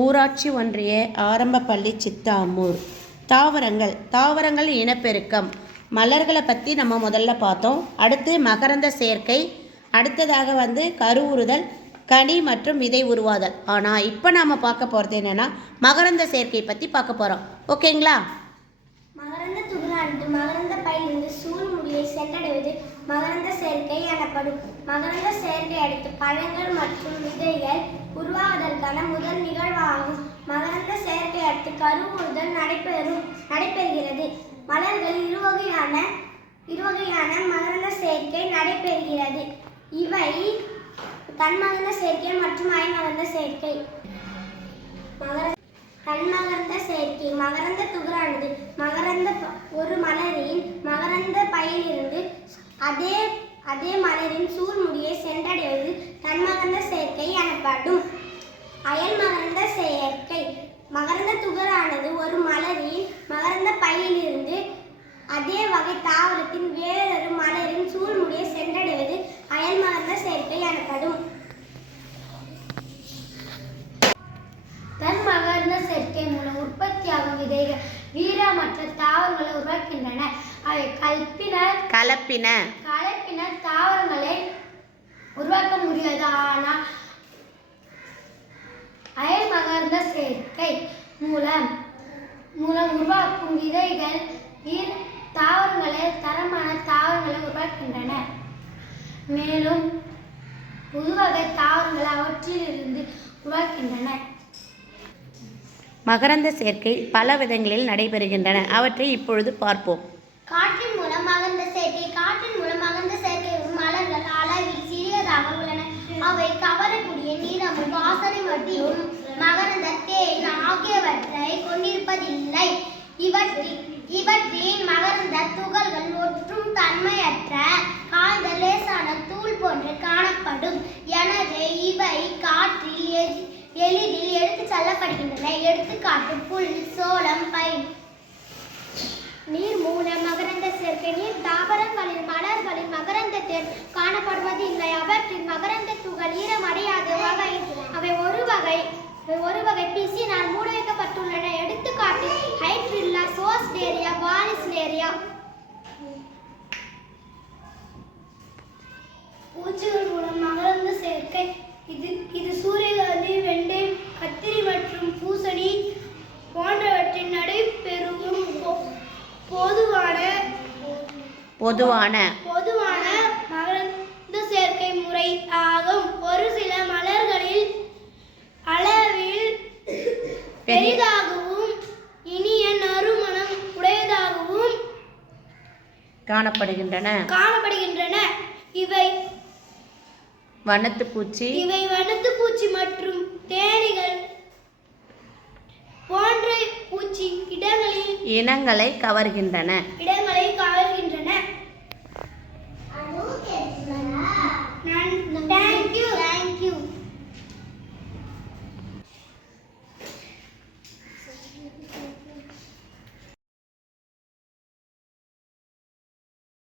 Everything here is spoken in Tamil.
ஊராட்சி ஒன்றிய ஆரம்ப பள்ளி சித்தாமூர். தாவரங்கள் இனப்பெருக்கம். மலர்களை பற்றி நம்ம முதல்ல பார்த்தோம். அடுத்து மகரந்த சேர்க்கை, அடுத்ததாக கருவுறுதல், கனி மற்றும் விதை உருவாதல். ஆனால் இப்போ நாம் பார்க்க போகிறது என்னென்னா மகரந்த சேர்க்கை பற்றி பார்க்க போகிறோம். ஓகேங்களா? மகரந்த துகளானது மகரந்த பையிலிருந்து சூழ்முடியை சென்றடைவது மகரந்த சேர்க்கை எனப்படும். மகரந்த சேர்க்கை அடுத்து பழங்கள் மற்றும் விதைகள் உருவாவதற்கான முதல் நிகழ்வாகும். மகரந்த சேர்க்கை அடுத்து கருவுறுதல் நடைபெறுகிறது. மலர்கள் இருவகையான மகரந்த சேர்க்கை நடைபெறுகிறது. இவை தன்மகரந்த சேர்க்கை மற்றும் அயன்மகரந்த சேர்க்கை. தன்மகரந்த சேர்க்கை. மகரந்த துகளானது ஒரு மலரின் மகரந்த பையிலிருந்து அதே மலரின் சூழ்முடியை சென்றடைவது தன்மகரந்த சேர்க்கை எனப்படும். அயன்மகரந்த சேர்க்கை. மகரந்த துகளானது ஒரு மலரின் மகரந்த பையிலிருந்து அதே வகை தாவரத்தின் வேறொரு மலரின் சூழ்முடியை சென்றடைவது அயன்மகரந்த சேர்க்கை எனப்படும். தன்மகரந்த சேர்க்கை மூலம் உற்பத்தியாகும் விதைகள் வீரமற்ற தாவரங்களை உருவாக்கின்றன. அவை கலப்பின தாவரங்களை உருவாக்க முடியாது. ஆனால் அயன்மகரந்த சேர்க்கை மூலம் உருவாக்கும் விதைகள் தரமான தாவரங்களை உருவாக்கின்றன. மேலும் புதுவகை தாவரங்களை அவற்றிலிருந்து உருவாக்கின்றன. மகரந்த சேர்க்கை பல விதங்களில் நடைபெறுகின்றன. அவற்றை இப்பொழுது பார்ப்போம். காற்றின் மூலம் மகரந்த சேர்க்கை. காற்றின் மூலம் மகரந்த சேர்க்கை மலர்கள் அளவில் சிறியதாக உள்ளன. அவை கவரக்கூடிய நிறமும் வாசனை மற்றும் மகரந்த தேன் ஆகியவற்றை கொண்டிருப்பதில்லை. இவற்றின் மகரந்த துகள்கள் ஒற்றும் தன்மையற்ற காய்ந்த லேசான தூள் போன்று காணப்படும். எனவே இவை காற்றில் எளிதில் எடுத்துச் செல்லப்படுகின்றன. எடுத்துக்காட்டு புல், சோளம், பயிர். நீர் மூலம் மகரந்த சேர்க்கை. நீர் தாவரங்களில் மலர்களில் மகரந்த தேன் காணப்படுவது இல்லை. அவற்றின் மகரந்த துகள் ஈரமடையாத வகை. அவை ஒரு வகை பிசினால் மூட வைக்கப்பட்டுள்ளன. எடுத்துக்காட்டு ஹைட்ரில்லா, சோஸ்டேரியா, வாலிஸ்லேரியா. பூச்சிகள் மூலம் மகரந்த சேர்க்கை. இது சூரியகாந்தி, வெண்டை, கத்திரி மற்றும் பூசணி போன்றவற்றின் நடைபெறும் பொதுவான மகரந்த சேர்க்கை முறை ஆகும். ஒரு சில மலர்களில் அளவில் பெரிதாகவும் இனிய நறுமணம் உடையதாகவும் காணப்படுகின்றன. இவை வண்ணத்துப்பூச்சி மற்றும் தேனீகள் போன்ற பூச்சி இனங்களை கவர்கின்றன.